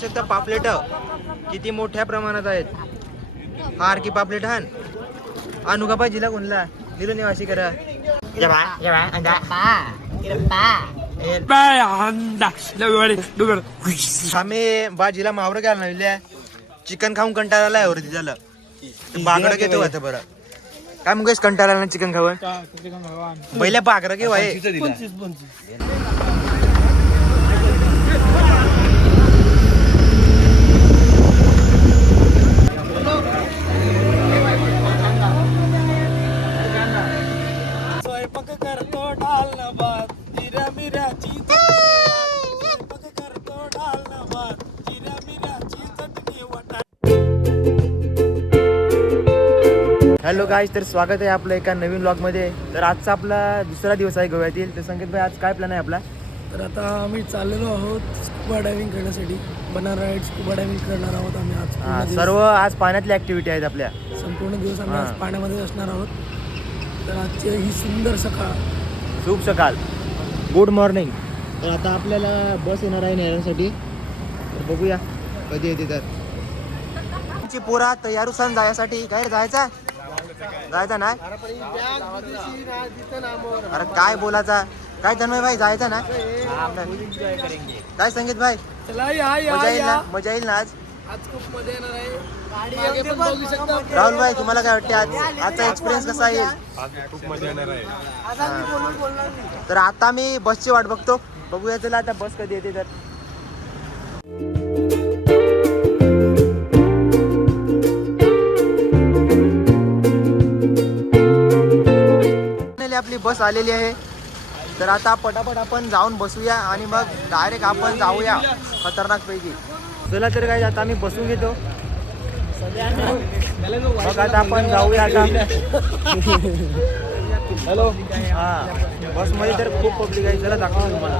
शकता पापलेट. किती मोठ्या प्रमाणात आहेत? हार की पापलेट हान? आणू का भाजीला कोणला दिलो निवासी करा. आम्ही भाजीला मावर घालून लावल्या. चिकन खाऊन कंटाळा आलाय वरती झालं. बागडं घेतो आता बरं. काय मुगेश कंटाळा आला चिकन खावं? पहिल्या बागरं घेऊ आहे. हॅलो गाईज तर स्वागत आहे आपलं एका नवीन ब्लॉगमध्ये तर आजचा आपला दुसरा दिवस आहे गोव्यातील. तर संकेत भाई आज काय प्लॅन आहे आपला? तर आता आम्ही चाललेलो आहोत स्कुबा डायव्हिंग करण्यासाठी. बनाना राईड स्कुबा डायव्हिंग करणार आहोत आम्ही आज. पूर्ण दिवस. सर्व आज पाण्यातल्या ऍक्टिव्हिटी आहेत आपल्या. संपूर्ण दिवस आम्ही आज हा. पाण्यामध्ये असणार आहोत. तर आजची ही सुंदर सकाळ. शुभ सकाळ. गुड मॉर्निंग तर आता आपल्याला बस येणार आहे नेण्यासाठी तर बघूया कधी येते तर. पोरा तयारुसान जायसाठी. काय रे जायचा? जायचा ना? अरे काय बोलायचा? काय तन्मय भाई जायचा ना? काय संगीत भाई चला या या मजा येईल ना? मजा येईल ना आज? आज खूप मजा येणार आहे. मागे पण बघू शकता. राहुल भाई तुम्हाला काय वाटते आज? आजचा एक्सपिरियन्स कसा येईल? आज आम्ही बोलून बोलणार नाही. तर आता मी बसची वाट बघतो. बघूया चला आता बस कधी येते तर. बस आलेली आहे. तर आता पटापट आपण जाऊन बसूया आणि मग डायरेक्ट आपण जाऊया खतरनाक पैकी. चला तर काय आता आम्ही बसून घेतो. मग आता आपण जाऊया आता. हॅलो हा. बसमध्ये तर खूप पब्लिक आहे. चला दाखवतो तुम्हाला.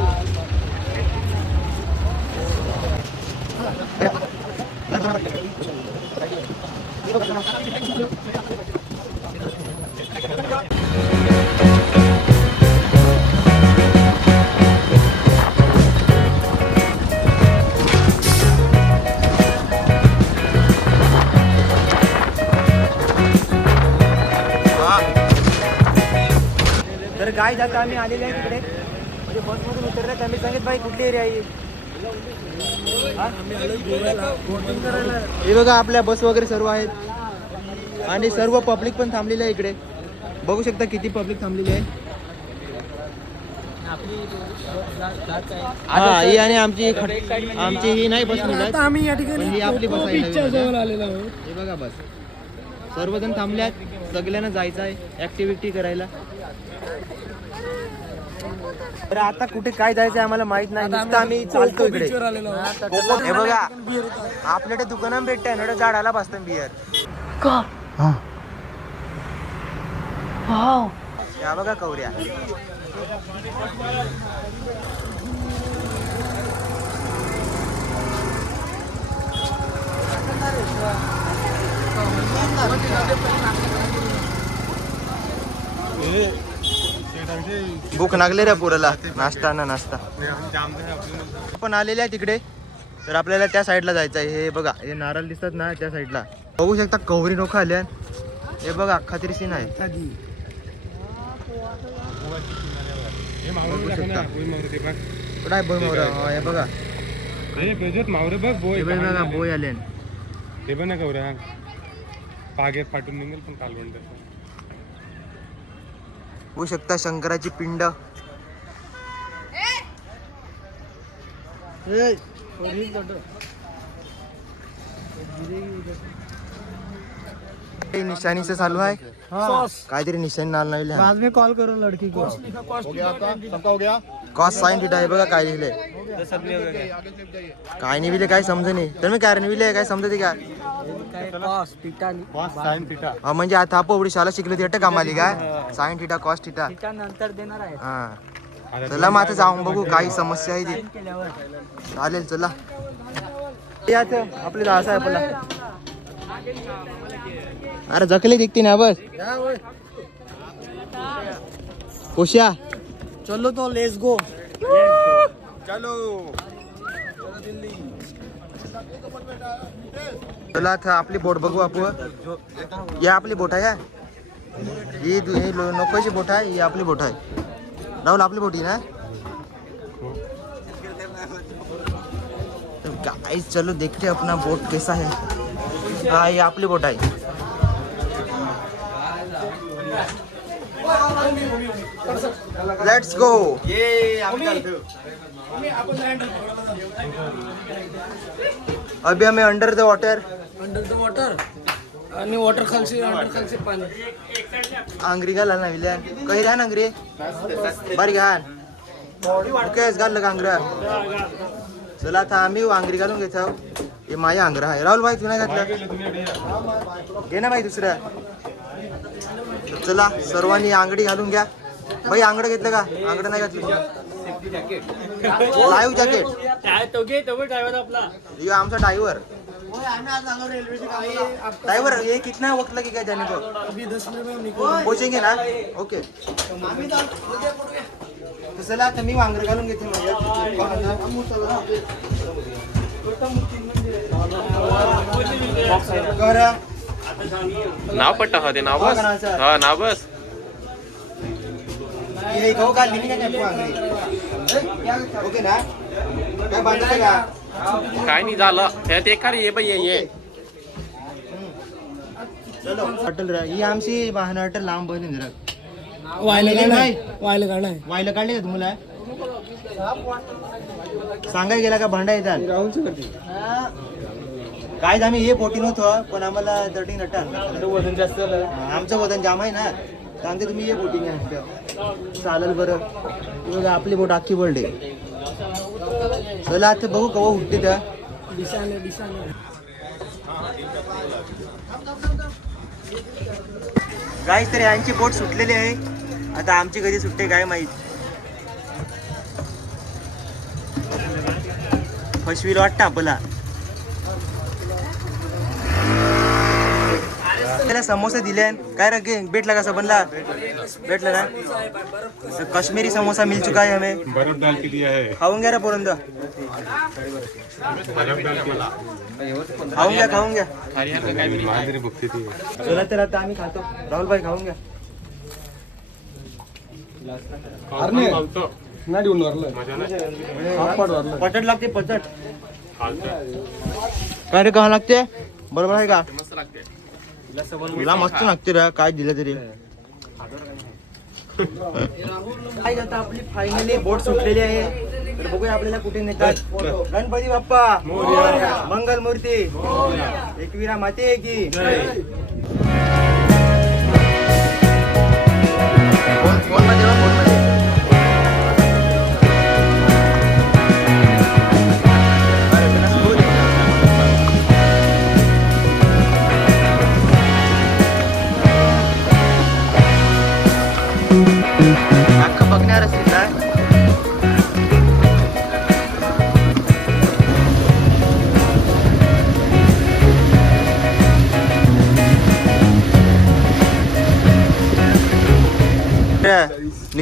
काय जाता आम्ही आलेले आहे तिकडे. म्हणजे बसमधून उतरल्यात आम्ही सांगित भाई कुठली एरिया आहे हा? हे? बघा आपल्या बस वगैरे सर्व आहेत. आणि सर्व पब्लिक पण थांबलेली आहे इकडे. बघू शकता किती पब्लिक थांबलेली आहे. हा ही आणि आमची आमची ही नाही बस मिळत आता आम्ही या ठिकाणी ही आपली बस आहे. आलेलो आहोत. हे बघा बस. सर्वजण थांबल्यात सगळ्यांना जायचं आहे. ऍक्टिव्हिटी करायला. तर आता कुठे काय जायचं आहे आम्हाला माहीत नाही. नुसतं आम्ही चालतो इकडे. हे बघा बियर होता. आपल्या दुकानात भेटतंय नड झाडाला बसतं बियर. का वाव. या बघा कवऱ्या. भूक लागले रे पोराला. नाश्ता ना नाश्ता. आपण आलेले आहे तिकडे तर आपल्याला त्या साईडला जायचं आहे. हे बघा हे नारळ दिसतात ना त्या साईडला. बघू शकता कवरी नोखा आल्या हे बघा अख्खा तरी सीन आहे. बघू शकता. कुठं आहे बोय हे बघा मावरे बघ. बोय हे बघा बोय आले ते पण नाही कवऱ्या पागेत फाटून निघेल पण कालवंड बघू शकता शंकराची पिंड. हे निशाणीचं चालू आहे? काहीतरी निशाणी नाल नाही बाद में कॉल करो लड़की को. कॉस साईन थिटा आहे बघा काय लिहिले काय नाही लिहिले काय समज नाही. तर मी काय लिहिले काय समजते का? हा, म्हणजे आता आपण एवढी शाळा शिकली ती आम्हाला काय साईन थिटा कॉस थिटा नंतर देणार आहे हा. चला मग आता जाऊन बघू काही समस्या आहे ती. चालेल चला. याच आपले असं आहे आपला अरे जखले दिखती ना बस. कोश्या चलो तो लेट्स गो चला। आता आपली बोट बघू आपण. या आपली बोट आहे हा. ही ही नकोची बोट आहे ही आपली बोट आहे. राहुल आपली बोट ही ना? तो गाइस चलो देखते हैं अपना बोट कैसा है. हाँ ये आपली बोट आहे. लेट्स गो अभी हमें under the water under the water आणि वॉटर खालची अंडर खालची पाणी. आंगरी घाला ना विल्यान काही राहा आंगरी? बरी घाल. ओकेच घाल आंगर. चला आता आम्ही आंगरी घालून घेत. आहोत हे माझ्या आंगर आहे राहुल भाई तू नाही घातलं? घे ना भाई दुसऱ्या चला सर्वांनी आंगडी घालून घ्या. भाई आंगड घेतलं का? आंगड नाही घातलं. लाईव्ह जॅकेट तो घे तो ड्रायव्हर आपला. ये आमचा ड्रायव्हर ड्रायव्हर ये कितना वक्त लगेगा जाने को? अभी दस मिनट में निकल पोचेंगे ना? ओके तर चला आता मी वांगर घालून घेते माझ्या नाव पट्टा हा ते नाव बस. हा नाव बस. हे मी काय वांगरी ओके ना काय बांधलं का काय नाही झालं हे ते का रे ये बाई ये ये चलो अटल रा ही आमची वाहन अटल लांब बन जरा आहे वायला गाणं आहे वायला काढले का तुम्हाला सांगाय गेला का भांडा येतात काय आम्ही हे पोटी नव्हतो पण आम्हाला थर्टी नटा वजन जास्त आमचं वजन जाम आहे ना सांगते तुम्ही ये बोटिंग आहे चालेल बरं. बघा आपली बोट अख्खी बर्डे चला आता बघू कवा उठते त्या. दिशाने दिशाने गाईच तर यांची बोट सुटलेली आहे. आता आमची कधी सुटते काय माहीत. फसवील वाटतं आपला त्याला समोसे दिले काय रगे भेटला का सबनला। भेटला ना तो कश्मीरी समोसा मिल चुका है हमें। बर्फ डाल के दिया है। खाऊन घ्या रे पोरंद? बर्फ डाल के। खाऊन घ्या खाऊन घ्या हरियाणा काय बी मांजरी बघते ती चला तर आता आम्ही खातो। राहुल भाई खाऊन घ्या घालतो मजा नाही पचट लागते पचट। घालतो काय रे कहा लागते? बरोबर आहे का? मस्त लागते। तुला मस्त लागते रे काय दिलं तरी. काय आता आपली फायनली बोट सुटलेली आहे. तर बघूया आपल्याला कुठे नेतात. गणपती बाप्पा. मंगल मूर्ती एकविरा माते आहे की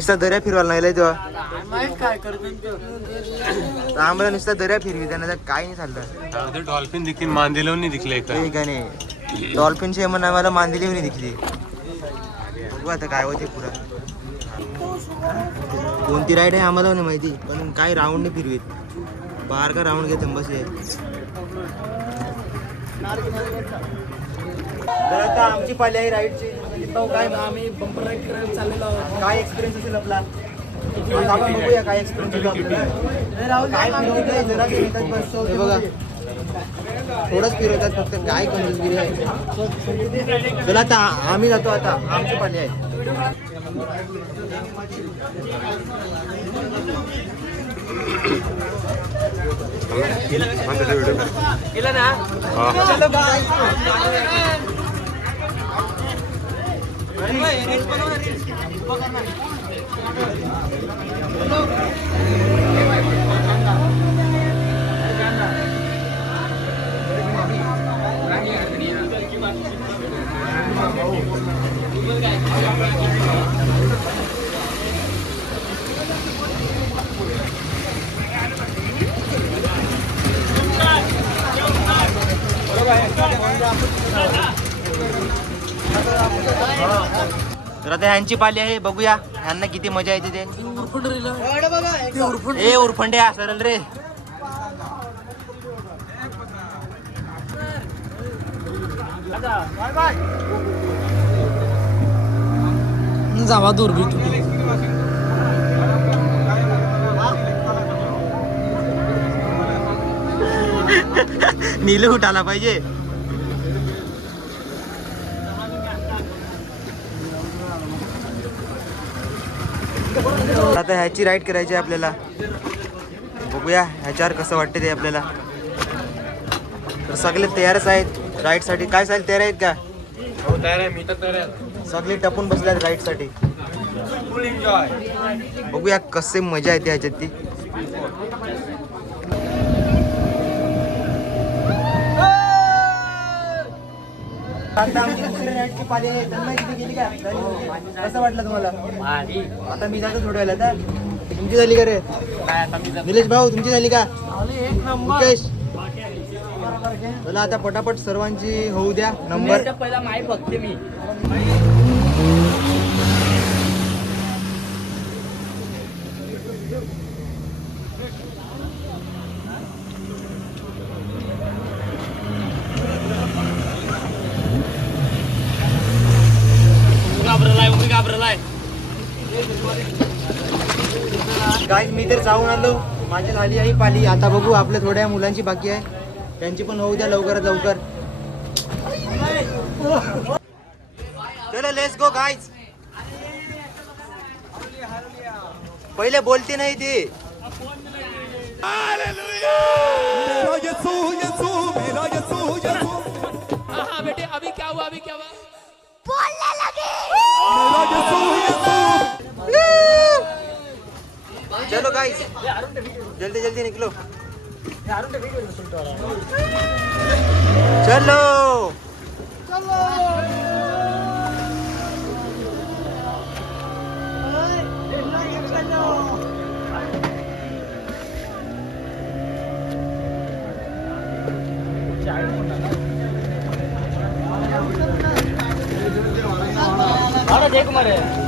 नुसता दर्या फिरवायला नाही तेव्हा. काय करतो आम्हाला नुसता दर्या फिरवी त्यांना काय नाही चाललं. डॉल्फिन देखील मांदेलो नाही दिखले का ते काय नाही? डॉल्फिन शे म्हणून आम्हाला मांदिली नाही दिखली. बघू आता काय होते पुरा कोणती राईड आहे आम्हाला नाही माहिती पण काय राऊंड नाही फिरवीत. बार का राऊंड घेत बस तर आता आमची पाली आहे राईडची इथं काय आम्ही काय एक्सपिरियन्स असेल आपला? काय एक्सपिरियन्स थोडंच फिरवतात फक्त काय कंजूसगिरी आहे. चला आता आम्ही जातो आता. आमचे पाणी आहे ना रील्स बनव रील्स आता ह्यांची पाली आहे बघूया. ह्यांना किती मजा येते ते. ए उरफंड्या सरळ रे. जावा दूर भेटू नील उठाला पाहिजे. आता ह्याची राईड करायची आहे आपल्याला. बघूया ह्याच्यावर कसं वाटते ते आपल्याला. तर सगळे तयारच आहेत. राईडसाठी काय साहेब तयार आहेत का? हो तयार आहे. मी तर तयार आहे. सगळे टपून बसल्यात राईडसाठी. फुल एन्जॉय बघूया कसे मजा येते ह्याच्यात ती. आता आमची दुसरी राईडची पाली आहे. तन्मय तिथे गेली का? कसं वाटलं तुम्हाला? आता मी जातो थोड्या वेळात हा. तुमची झाली का रे? निलेश भाऊ तुमची झाली का? मुकेश. चला आता पटापट सर्वांची होऊ द्या नंबर. पहिला माय बघते मी. जाऊन आलो. माझी झाली आहे पाली. आता बघू आपल्या थोड्या मुलांची बाकी आहे. त्यांची पण होऊ द्या लवकरात लवकर. चलो लेट्स गो गाईज पहिले बोलते नाही ती. हाँ बेटे अभी क्या हुआ अभी क्या हुआ? चलो गाइस जल्दी जल्दी निकलो. चलो. अरे देख मरे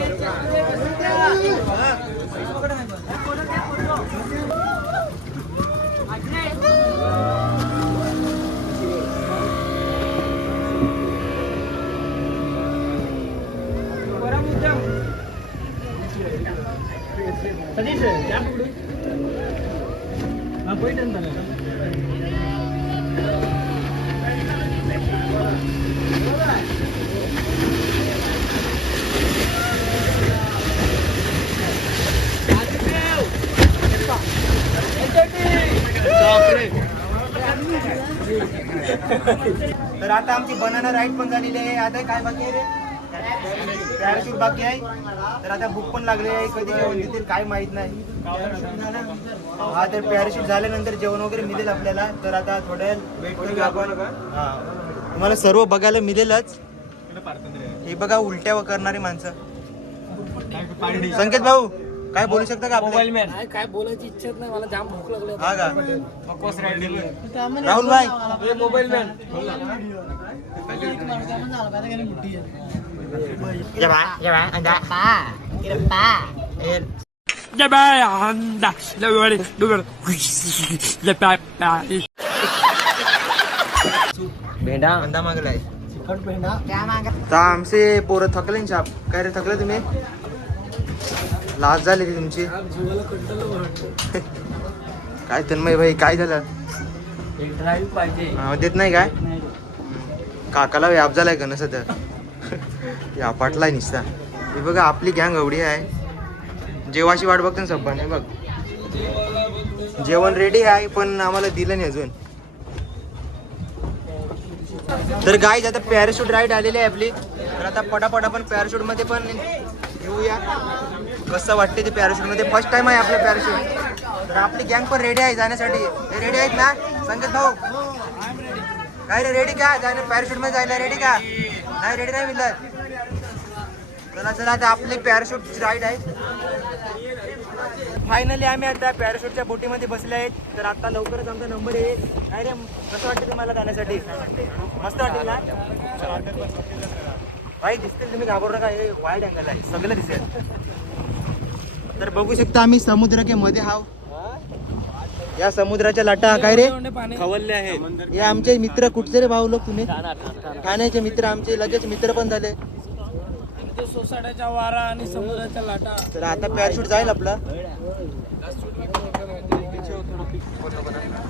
बनाना राईड पण झालेली आहे. आता काय बाकी आहे रे? पॅराशूट बाकी आहे. तर आता बुक पण लागले आहे. कधी जेवण देतील काय माहीत नाही. हा तर पॅराशूट झाल्यानंतर जेवण वगैरे मिळेल आपल्याला. तर आता थोड्या वेट आपण. हा. तुम्हाला सर्व बघायला मिळेलच. हे बघा उलट्या करणारी माणसं. संकेत भाऊ काय बोलू शकता का आपल्या? काय काय बोलायची इच्छा नाही. मला जाम भूक लागली हा का? राहुल भाई. मोबाईल मॅन भेंडा अंदा मागलाय आमचे पोरं थकले ना छाप काय रे थकले तुम्ही लाज झाली ती तुमची काय तन्मय भाई काय झालं देत नाही काय काकाला व्याप झालाय का नसं तर या पाटलाय निसता. हे बघा आपली गँग एवढी आहे. जेवाची वाट बघतो ना सब्बाने बघ. जेवण रेडी आहे पण आम्हाला दिलं नाही अजून. तर गाईज आता पॅराशूट राईड आलेली आहे आपली. तर आता पटापट आपण पॅराशूटमध्ये पण घेऊया कसं वाटते ते पॅराशूटमध्ये? फर्स्ट टाइम आहे आपलं पॅराशूट तर आपली गँग पण रेडी आहे जाण्यासाठी. रेडी आहेत ना? संकेत भाऊ? काय रे रेडी का? जायला पॅराशूटमध्ये जायला रेडी का? नाही रेडी नाही मिळत. चला चला आता आपली पॅराशूट राईड आहे. फायनली आम्ही आता पॅराशूटच्या बोटीमध्ये बसले आहेत. तर आता लवकरच आमचा नंबर येईल. काय रे कसं वाटतं तुम्हाला जाण्यासाठी मस्त वाटेल ना? भाई दिसतील तुम्ही घाबरू नका. हे वाईट अँगल आहे. सगळं दिसेल. तर बघू शकता आम्ही समुद्र के मध्ये हाव या समुद्राच्या लाटा काय रे? खवलले आहेत. हे आमचे मित्र कुठचे रे भाऊ लोक तुम्ही? ठाण्याचे मित्र आमचे लगेच मित्र पण झाले. ते सोसाट्याच्या वारा आणि समुद्राच्या लाटा. तर आता पॅराशूट जाईल आपला.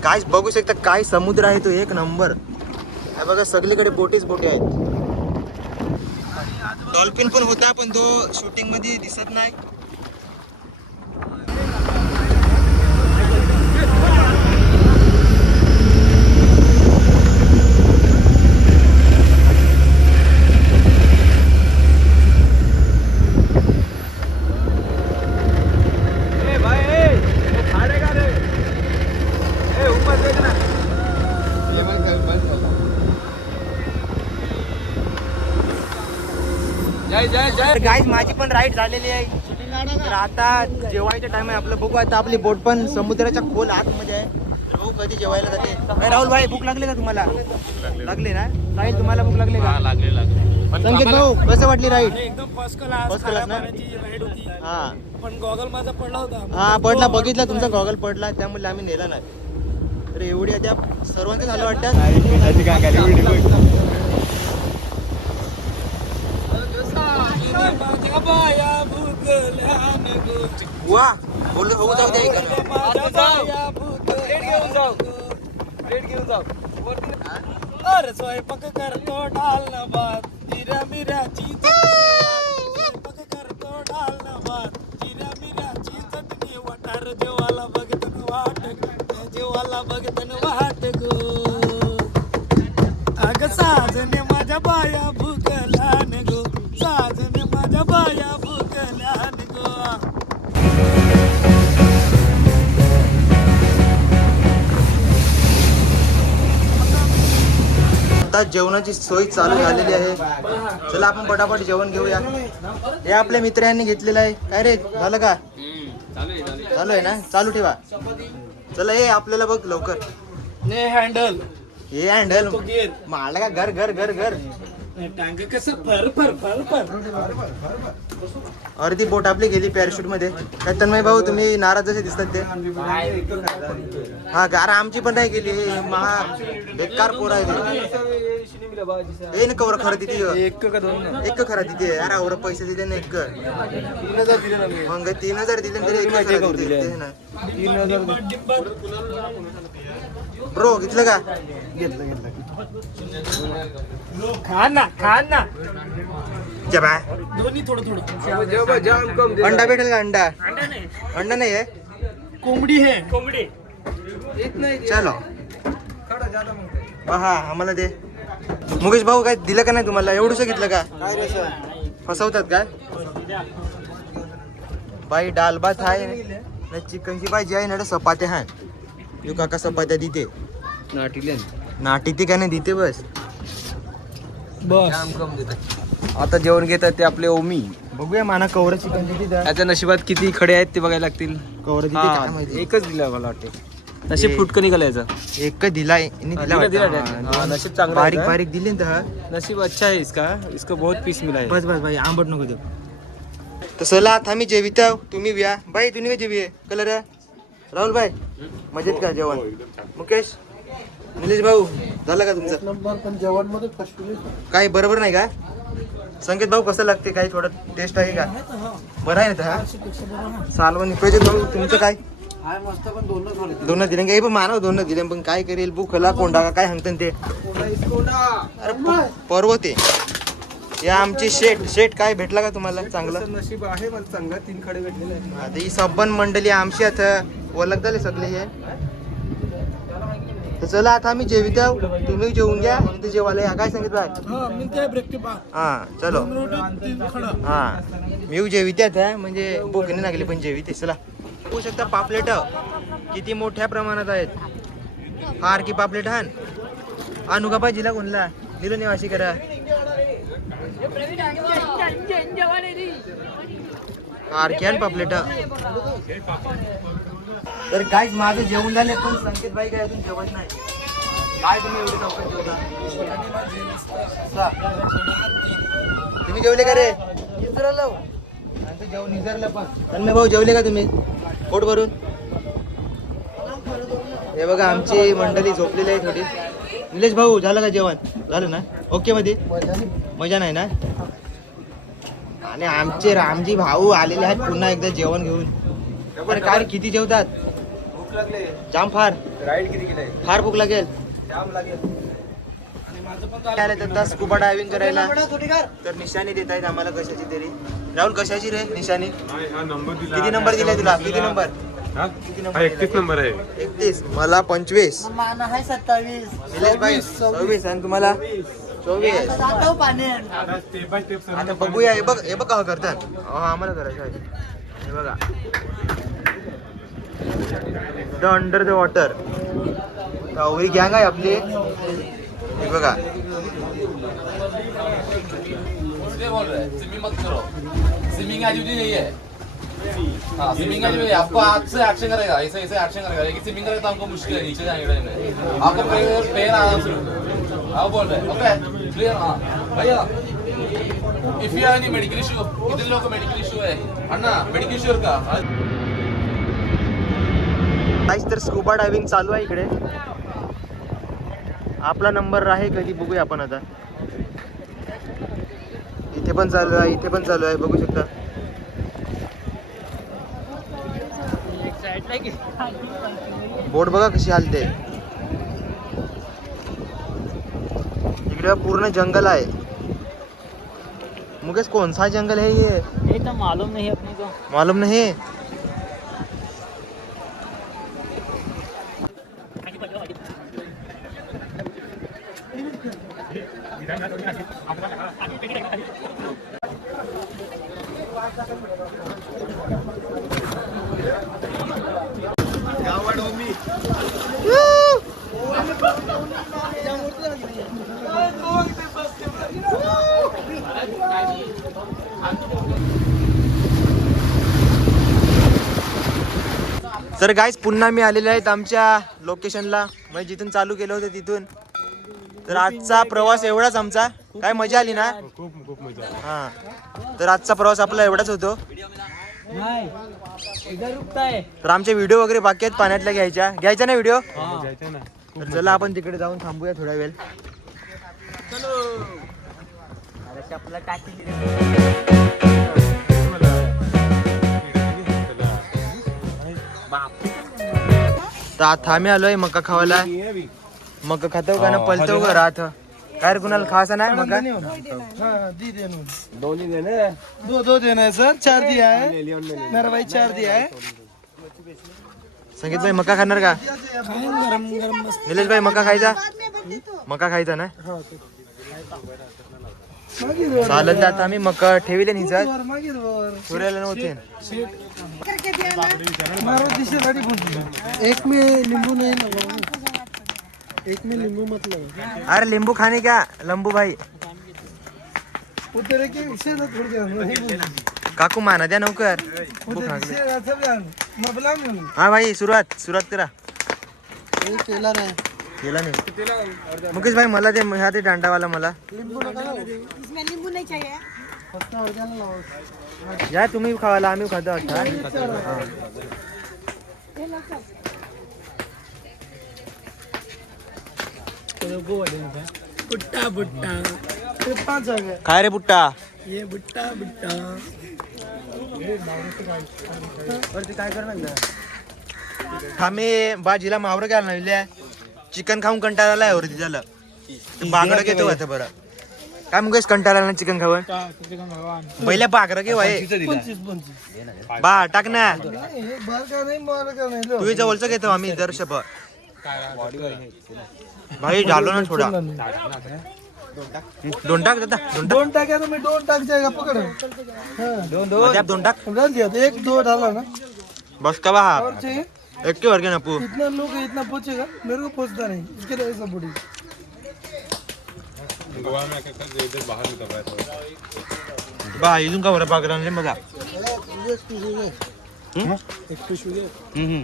काय बघू शकता काय समुद्र आहे तो एक नंबर. हे बघा सगळीकडे बोटीच बोटी आहेत. डॉल्फिन पण होता पण तो शूटिंगमध्ये दिसत नाही तर गाईज माझी पण राईड झालेली आहे. तर आता जेवायचा टाइम आहे. आपलं बघू आता आपली बोट पण समुद्राच्या खोल आतमध्ये आहे. तर बघू कधी जेवायला जाते. राहुल भाई भूक लागली का तुम्हाला? लागली ना? साहिल तुम्हाला भूक लागली का? लागले लागले. संकेत भाऊ कसं वाटली राईड एकदम फर्स्ट क्लास ना? हा. पण गॉगल माझा पडला होता. हा पडला. बघितला तुमचा गॉगल पडला त्यामुळे आम्ही नेला नाही. तर एवढी त्या सर्वांचं झालं वाटतं माझ्या बाया भुकल्यान गो. वा होऊ जाऊ द्या इकडं. माझ्या बाया भुकल्यान गो. अरे स्वयंपाक करतो डाल न भात मिऱ्याची चटणी स्वयंपाक करतो डाल न भात जिऱ्या मिऱ्याची चटणी वाटार देवाला बघतन वाट गो. देवाला बघतन वाट गो अग साजने माझ्या बाया आता जेवणाची सोय चालू झालेली आहे. चला आपण पटापट जेवण घेऊया. हे आपल्या मित्रांनी घेतलेलं आहे. काय रे झालं का? चालू आहे ना? चालू ठेवा. चला हे आपल्याला बघ लवकर. ने हँडल हे हँडल मारला का? घर घर घर घर. टांग कसं फर फर फर फर अर्धी बोट आपली गेली पॅराशूटमध्ये. काय तन्मय भाऊ तुम्ही नाराज जसे दिसतात ते. हा गार आमची पण नाही गेली. हे महा बेकार पोर आहे ते हे न कवर खरं तिथे एक का दोन एक खरा तिथे अरे एवढं पैसे दिले ना एक. मग तीन हजार दिले ना तरी एक खरा तिथे. ते नाही. ब्रो घेतलं का? खा ना खा ना जबा दोन्ही थोडं थोडं. अंडा भेटेल का अंडा? अंडा नाही. अंडा नाही आहे? कोंबडी है कोंबडी. चलो. हा आम्हाला दे. मुकेश भाऊ काय दिलं का नाही तुम्हाला? एवढंच घेतलं का? फसवतात का? बाई डाल भात आहे. ना चिकनची भाजी आहे ना सपात्या आहे यो काका सपात्या देते. नाटी ती का नाही देते बस. बस. आता जेवण घेतात ते आपले ओमी. बघूया माना कवर चिकन त्याच्या नशिबात किती खडे आहेत ते बघायला लागतील. कवर हा, माहिती. एकच दिला मला वाटते. नशीब फुटकं निघालायचं एक दिला यांनी दिला दिला, दिला, वाटतं. दिला. हा, नशीब चांगलं बारीक आहे? बारीक दिले ना हा. नसीब अच्छा है इसका. इसको बहुत पीस मिला है बस बस भाई आंबट नको देऊ. तर चला आता आम्ही जेवित. आहो तुम्ही व्या. बाई तुम्ही काय जेवी कलर आहे. राहुल भाई मजेत का जेवण? मुकेश? निलेश भाऊ झालं का तुमचं? काय बरोबर नाही का? संकेत भाऊ कसं लागते? काही थोडं टेस्ट आहे का? बरं आहे ना हा? सालवण प्रजत भाऊ तुमचं काय? दोन दिले. काही पण मानव दोन दिले. पण काय करेल? बुखला कोंडा का? काय सांगतात ते? अरे पर्वत या आमची शेट. शेट काय भेटला का तुम्हाला? चांगलं? नशीब आहे मला चांगला. तीन खडे भेटलेले आता ही सबन मंडळी आमची आता ओळख झाले सगळे हे. तर चला आता आम्ही जेवित तुम्ही जेवून घ्या. आणि ते जेवायला या. काय सांगितलं आहे? हाँ के चलो. हा. मी जेवित आहे म्हणजे भूक नाही लागली पण जेवित. चला. बघू शकता पापलेट किती मोठ्या प्रमाणात आहेत. हार की पापलेट हान? आणू का भाजीला कोणला? दिलं नाही अशी करा आरकेन पापलेट? तर काय माझं जेवण झाले पण संकेत बाई काय अजून जेवत नाही. काय तुम्ही एवढे लवकर जेवता? तुम्ही जेवले का रे? निसरलो जेवण निसरलं पण. तन्मय भाऊ जेवले का तुम्ही? पोट भरून? हे बघा आमची मंडळी झोपलेली आहे थोडी. निलेश भाऊ झालं का जेवण? झालं ना? ओके मध्ये? मजा नाही ना? आणि आमचे रामजी भाऊ आलेले आहेत पुन्हा एकदा जेवण घेऊन. पण काय किती जेवतात? भूक लागले. जाम फार. राईड किती केलंय फार भूक लागेल. जाम लागेल. काय आले तर स्कुबा डायव्हिंग करायला. तर निशाणी देत आहेत आम्हाला कशाची तरी. राहुल कशाची रे निशाणी? हा नंबर दिला. किती नंबर दिलाय तुला? किती नंबर हा? किती हा नंबर एकतीस? नंबर आहे. एकतीस. मला पंचवीस. माना आहे सत्तावीस. निलेश भाई सव्वीस आणि तुम्हाला? चोवीस. आता बघूया. हे बघ हे बघ करतात. आम्हाला करायचं आहे. हे बघा. द अंडर द वॉटर अवरी गँग आहे आपली हे बघा इसलिए बोल रहे हैं स्विमिंग मत करो स्विमिंग एजुटी नहीं है हाँ स्विमिंग एजुटी आपको हाथ से एक्शन करेगा ऐसे ऐसे एक्शन करेगा लेकिन स्विमिंग करेगा तो हमको मुश्किल है नीचे जाने में आपको पैर पैर आराम से हाँ बोल रहे हैं ओके क्लियर हाँ भैया if you any medical issue कितने लोगों को मेडिकल इशू है अन्ना मेडिकल इशू का काहीच तर स्कुबा डायव्हिंग चालू आहे इकडे. आपला नंबर आहे कधी बघूया आपण आता. इथे पण चालू आहे इथे पण चालू आहे बघू शकता. बोट बघा कशी हालते. इकडे पूर्ण जंगल आहे. मुकेश कौन सा जंगल है? ये ये तो मालूम नहीं अपने को. मालूम नहीं? तर गाईज पुन्हा मी आलेले आहेत आमच्या लोकेशनला म्हणजे जिथून चालू केलं होतं तिथून. तर आजचा प्रवास एवढाच आमचा. काय मजा आली ना? खूप खूप मजा आली. हा. तर आजचा प्रवास आपला एवढाच होतो. नहीं इधर रुकता है तर आमचे व्हिडिओ वगैरे बाकी आहेत पाण्यातल्या घ्यायच्या. घ्यायच्या ना व्हिडिओ खूप तर चला आपण तिकडे जाऊन थांबूया थोडा वेळ. तर आता आम्ही आलोय मका खावायला. मका खातो का ना पलतो का राहत काय रे कुणाला खायचा नाही मका? दोन्ही देणे दो दो देना है सर. चार दिया है चार दिया है संगीत भाई मका खाणार का? गरम गरम मस्त. निलेश भाई मका खायचा? मका खायचा ना? मागे चालत आता आम्ही. मका ठेविले मागे वर. सूर्याला नव्हते एक में नींबू नहीं एक में नींबू मत लगाओ अरे लिंबू खाने का लंबू भाई उधर के से ना थोड़ी देर में बोल काकू माना द्या नौकर. हूँ भाई सुरुवात सुरुवात करा. केला रहा है केला नाही. मुकेश भाई मला ते ह्या ते दांडावाला मला. लगा नींबू नहीं चाहिए। या तुम्ही खावाला आम्ही खातो. आता बुट्टा बुट्टा पांच गए काय रे बुट्टा? ये बुट्टा बुट्टा वरती काय करणार आम्ही बाजीला मावरं घ्यायला लावले चिकन खाऊन कंटाळा आलाय वरती झालं. बागडं घेतो आता बरं. काय मुकेश कंटाळा आला चिकन खाऊन पहिल्या बागरं घेऊ बा टाक ना. नहीं ये बाहर का नहीं बाहर का नहीं लो. तू जवळचं घेतो आम्ही दर शप भाई डालो ना थोडा. दोन टाक दादा दोन टाक. दोन टाका तो मैं दोन टाक जाएगा पकड़. हाँ. दोन दोन. दोन टाक. एक दो डाला ना. बस का बा. एक के वर ना पू. इतना लोग इतना पहुंचेगा मेरे को पहुंचता नहीं. इसके लिए ऐसा बड़ी गोवा में आके कर इधर बाहर में दबाया था।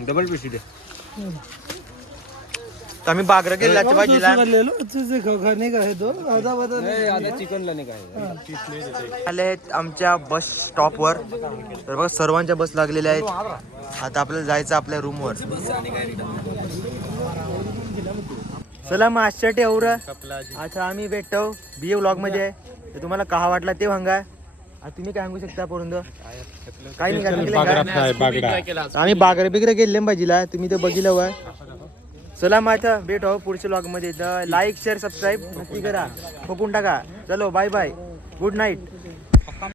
डबल दे। तर आम्ही बागरा बाजूला आले आहेत आमच्या बस स्टॉपवर तर बघा सर्वांच्या बस लागलेल्या आहेत. आता आपल्याला जायचं आपल्या रूमवर चला मग आजच्या ठेवरा. आता आम्ही भेटतो बी ए व्लॉगमध्ये. आहे तर तुम्हाला कहा वाटला ते सांगा. तुम्ही काय सांगू शकता पोरुंद काही नाही? आम्ही बागरे बिगरे गेले भाजीला तुम्ही ते बघितलं वा चला मग आता भेट हो पुढच्या व्लॉगमध्ये. लाईक शेअर सबस्क्राईब नक्की करा. बघून टाका. चलो बाय बाय गुड नाईट